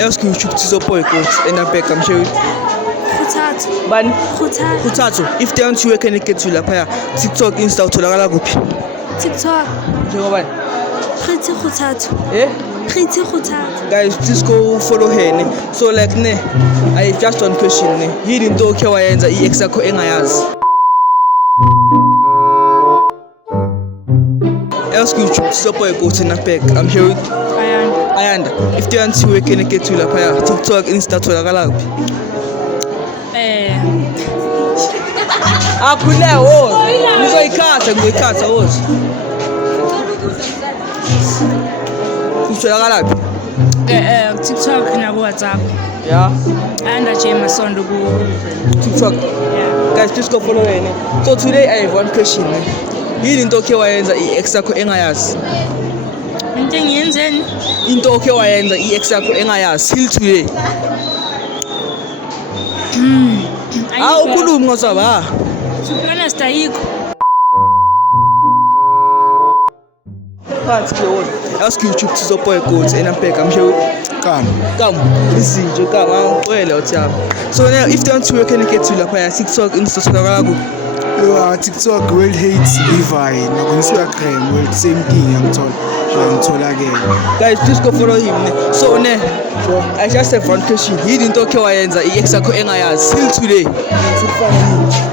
Ask you to support coach and I back I'm sure. Khuthathu. Bani? Khuthathu. If they want to can get to la phaya TikTok Insta utholakala kuphi? TikTok. Njengobani? Khithi Khuthathu. Khithi Khuthathu. Guys, please go follow her ne. So like ne, I just one question ne. Yini into okhe wayenza i-ex yakho engayazi? Ask you to support coach and I back I'm here with Ayanda. If they want to can get to la phaya TikTok Insta utholakala kuphi? Akhule wo. Ngizoyikhatha wozi. Utholakala kuphi? TikTok na WhatsApp. Yeah. Ayanda J Masondo ku TikTok. Yeah. Guys, please go follow her. So today I have one question. Yini into okhe wayenza i-ex yakho engayazi? Into engiyenzeni? Into okhe wayenza i-ex yakho engayazi till today. Awukhulumi ngosaba. To be honest, ayikho. Ask you to support coach and I'm back I'm sure. Come. Izinto come awuqwele uthaba. So now if they want to can get to la phaya TikTok Insta utholakala kuphi? TikTok world hates Levi no Instagram world same thing ngithola ke. Guys, please go follow him. So ne, I just have one question. Yini into okhe wayenza i-ex yakho engayazi till today?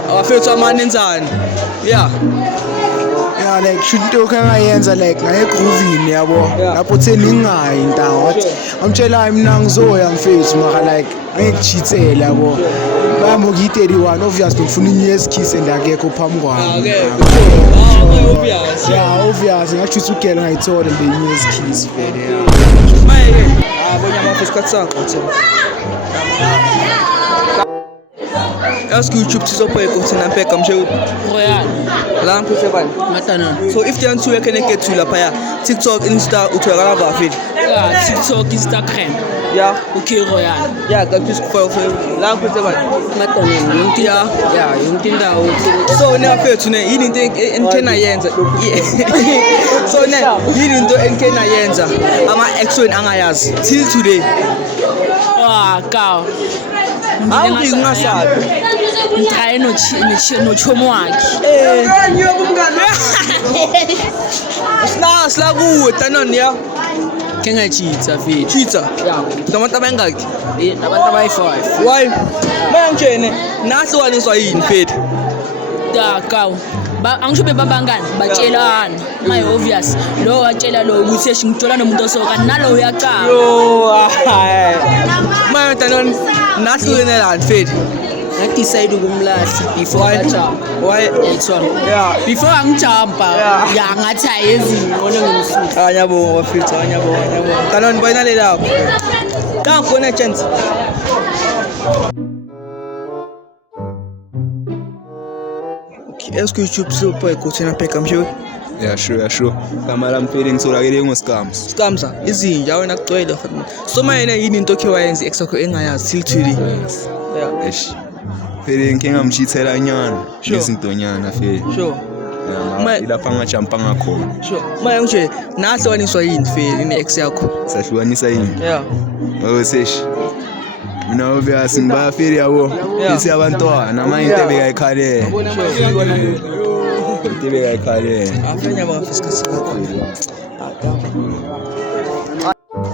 Awafethu amanenzani? Yeah. Yeah, like should into kangayenza like ngaye groovini yabo. Yeah. Lapho theni ngingayi intawo wathi amtshela mina ngizoya mfethu maka like ngikuchithela yabo. Bayamoki 31 obviously ngifuna i-yes kiss endakekho phambi kwami. Okay. Obvious. Yeah, obvious. Ngathi uthi ugela ngayithola le i-yes kiss vele yeah. Maye, bonya mafisikhathi sakho uthena. Ask you to support coach and I'm back I'm sure. Royal. La ngiphethe bani? Matanon. So if they want to can get to la phaya TikTok Insta utholakala kuphi? Yeah, TikTok, Instagram. Yeah. Okay, Royal. Yeah, guys, please follow la ngiphethe bani? Matanon. Yonke indawo. So ne afethu ne yini into enkhena yenza so ne yini into enkhena yenza ama action angayazi till today Kaw. awungasabi Ngithaye no chomo wakhe. sila kuwe tanani ya Ke ngachitsa mfethu. cheater Yeah. nabantu abangaki Nabantu abayi5. why bayangitshene nahle waniswa yini mfethu Kaw. Angisho bebabangani batshelana. My obvious. Lo watshela lo ukuthi ngithola nomuntu osoka nalo uyaqala. yo manje tanani nahle la mfethu Ngidecide ukumlahla before ngajump. why Yayithona. yeah Before angijumpa, ya ngathi ayezini ngone ngimsuka. anyabonga bafethu anyabonga tanani bayinale lapho kakhona chance Ask you to support coach and back I'm sure. Yeah, sure. Kamala mfeli ngitholakele ngo-scams. Scamsa izinja wena kucwele so mayena yini into okhe wayenza ex yakho engayazi till today. Yeah. Eish. Phela ngike ngamshithela nyana. Sure. Izinto nyana feli. Sure. Yeah, ilapha ngajumpa ngakhona. Sure. Manje nje nahle waniswa yini feli ne ex yakho? Sahlukanisa yini? Yeah. Oh sesh. Mina obvious ngibafeli yabo. Yeah. Bese abantwana manje into bekayikhalela. Into bekayikhalela. Afenya bafisikhathi sakho.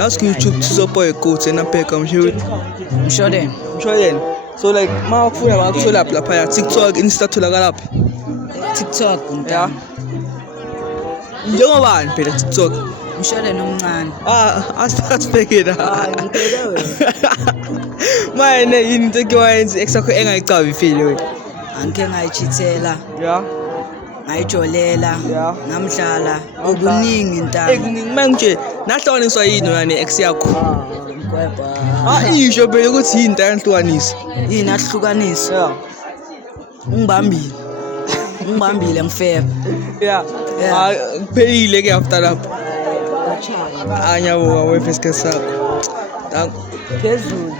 Ask you to support coach and back I'm sure. Mshoden. So like mawafuna bakuthola lapha ya TikTok Insta tholakala lapha. TikTok. Yeah. Njengobani phela TikTok? Mshoden omncane. Asibhekela. Ngibheke wena. Mayene yini into okhe wayenza ex yakho engayicabi feel wena? Angike ngayichithela, Yeah. ngayijolela, Yeah. ngamdlala okuningi intanga. Manje nahlukaniswa yini wena ne-ex yakho? Kweba. Isho phela ukuthi yini into ayahlukanisa. Yini ahlukanisa? Yeah. Ngibambile ngifeba. Yeah. Yeah. Kuphelile ke after lapho. Anyabonga wefisikhathi sakho. Phezulu.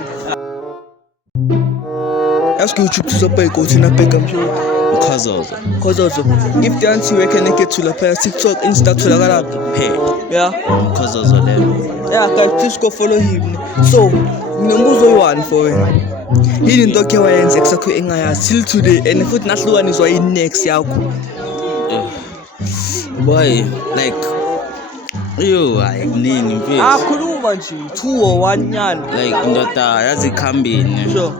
Ask you to support coach and back I'm sure. Ukhazaza. Cause also if they want to can get to la TikTok Insta tholakala lapha. Hey. Yeah. Mkhozozo level. Yeah, guys, please go follow him. So, nginombuzo oyi-1 for wena. Yini into okhe wayenza eksakho engayazi till today and futhi nahlukaniswa yini next yakho? Boy, like yo, hayi kuningi mfethu. Khuluma nje 2 or 1 nyana. Like indoda yazikhambini. Sure.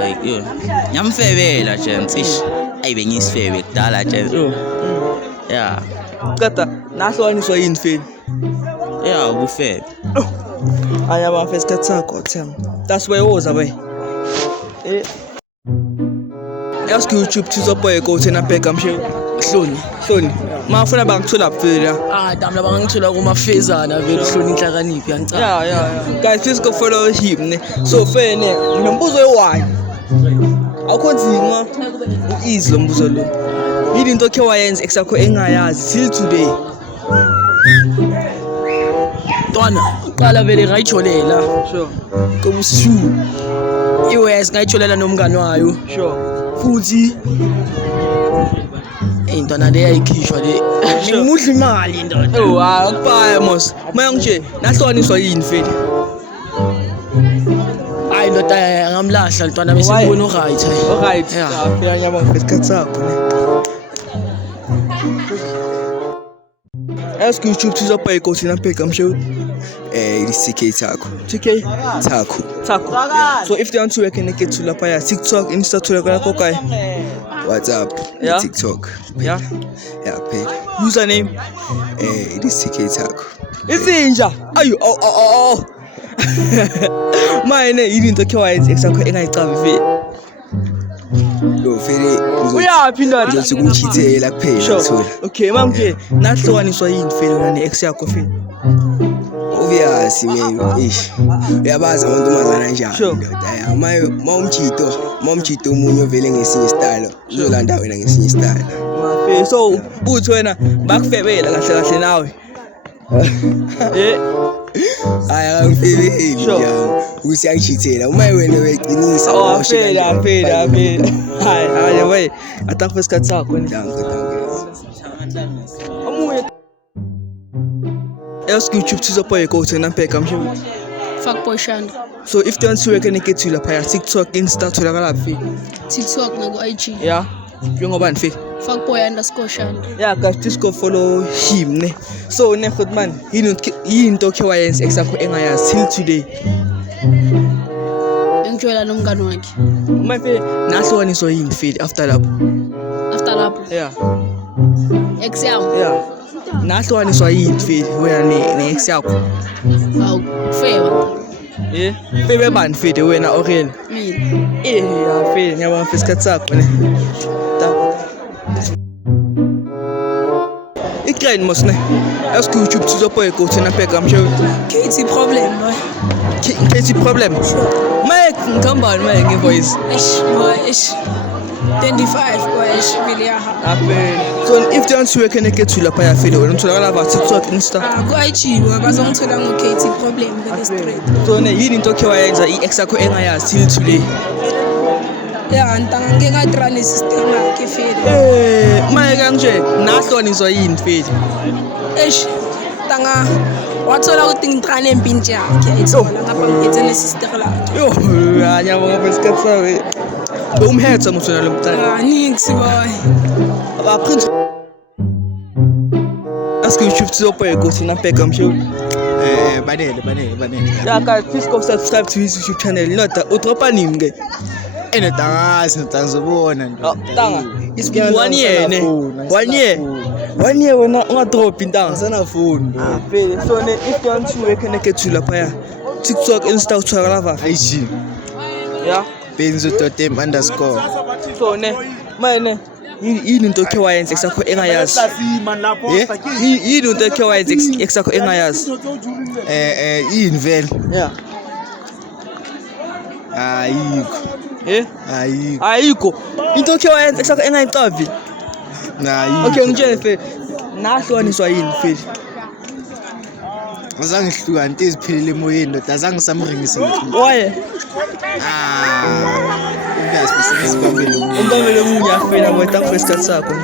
Like yo. Ngiyamfebela chance. Ish. Ayi bengisifebe kudala chance. Yeah. Kata nahlukaniswa yini feni? Yeah, ubufebe. Aya ba first cut sakho tell. That's why woza boy. Ask YouTube Tizoboy go tena bheka mshe. Hloni. Mafuna bangithola phela. Damla bangangithola kumafezana vele Hloni inhlakaniphi yangicela. Yeah. Guys, please go follow him ne. So fene, nginombuzo oyi-1. Akho nzima. Easy lo mbuzo lo. Yini into okhe wayenza eksakho engayazi till today? Ntwana, uqala vele ngayitholela. Sure. Kobusu. iWest ngayitholela nomngane wayo. Sure. Futhi intwana le yayikhishwa le. Ngimudla imali ndoda. Oh, akubaya mos. Maya nje, nahlukaniswa yini feni? Hayi ndoda ngamlahla ntwana bese ngibona uright. Alright. Yeah. Phela nyabanga first sakho ne. Ask YouTube Tizoboy go tena bheka mshe. It is CK Taku. TK Taku. Taku. So if they want to work in get to lapaya TikTok, Insta to like kokai. What's up? Yeah. TikTok. Yeah. Yeah, paid. Username. It is CK Taku. Isinja. Ayu oh. Mine yini into okhe wayenza eksakho engayicabi fe. Lo fere Uyaphi ndoda? uzokuchithela kuphela Sure. thola. Okay, manje nahlukaniswa yini fe lona ne ex yakho fe? Obvious man, ish. Uyabaza amantombazana njani Sure. ndoda. Mawumchito umunye ovele ngesinye style. Uzolanda wena ngesinye style. Mafe. So uthi wena bakufebela kahle nawe. Hayi angifebeli Sure. njawo. Usiyangishithela. Uma wena weqinisa Oh, phela. Hayi boy. Atakho first cut sakho ne. Danke. Amuye. Ask YouTube Tizoboy go tena bheka mshe. Fuckboy Shanda. So if they want to work in get to lapaya TikTok, Insta to like fe. TikTok naku IG. Yeah. Njengobani fe? Fuckboy_Shanda. Yeah, guys, just go follow him ne. So ne man, yini into okhe wayenza eksakho engayazi till today. Engithola nomngane wakhe. Mafe nahlukaniswa yini fe after lapho? After lapho Yeah. ex yami Yeah. Nahlukaniswa yini fe wena ne ex yakho? awu feva Bebe bani fe wena Oriel? mina. Yeah, fe ngiyabona fe isikhathi sakho ne. Ikrane mos ne. Ask YouTube Tizoboy go tena bheka mshe. Kithi problem boy. Kithi problem. Mike ngikambani mike ngevoice. Ish 25 boy ish miliyaha. So if they want to work in get to lapaya fe wena utholakala ba TikTok, Insta. Ku IG bazongithola ngo Kithi problem vele straight. So ne yini into okhe wayenza i-ex yakho engayazi till today? Yeah, ntanga ngeke ngatrana system yakhe fela. Maye kanje nahlukaniswa yini fe? Ish ntanga wathola ukuthi ngitrana empintshi yakhe ayithola ngapha ngiphethe nesister lakhe. Yo, ngiyabonga fe isikhathi sawe. Umhetha musona lo mntana. Niksi boy. Prince. Ask YouTube Tizoboy go tena bheka mshe. Banele. Yeah, guys, please go subscribe to his YouTube channel. Nota udropa nini ke? Enodangasi ntanzobona ndoda. Tanga. It's been 1 year ne. 1 year. 1 year wena ungadrop intanga. Sana phone. Phela so ne if you want to work in get to lapaya TikTok, Insta utholakala va. IG. Yeah. benzo.m_. So ne mine yini into okhe wayenza eksakho engayazi? Yini into okhe wayenza eksakho engayazi? Yini vele? Yeah. Ayikho. Ayikho. Into okhe wayenza eksakho engayicabi. Okay, ngitshele fe. Nahlukaniswa yini fe? Azange hluka into eziphelele emoyeni ndoda azange samringise ngithi. Why? Ubuyasibambele Ungavele umunya fela wetha first cut sakho.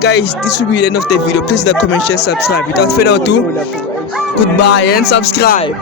Guys, this will be the end of the video. Please like, comment, share, subscribe. Without further ado, Goodbye and subscribe.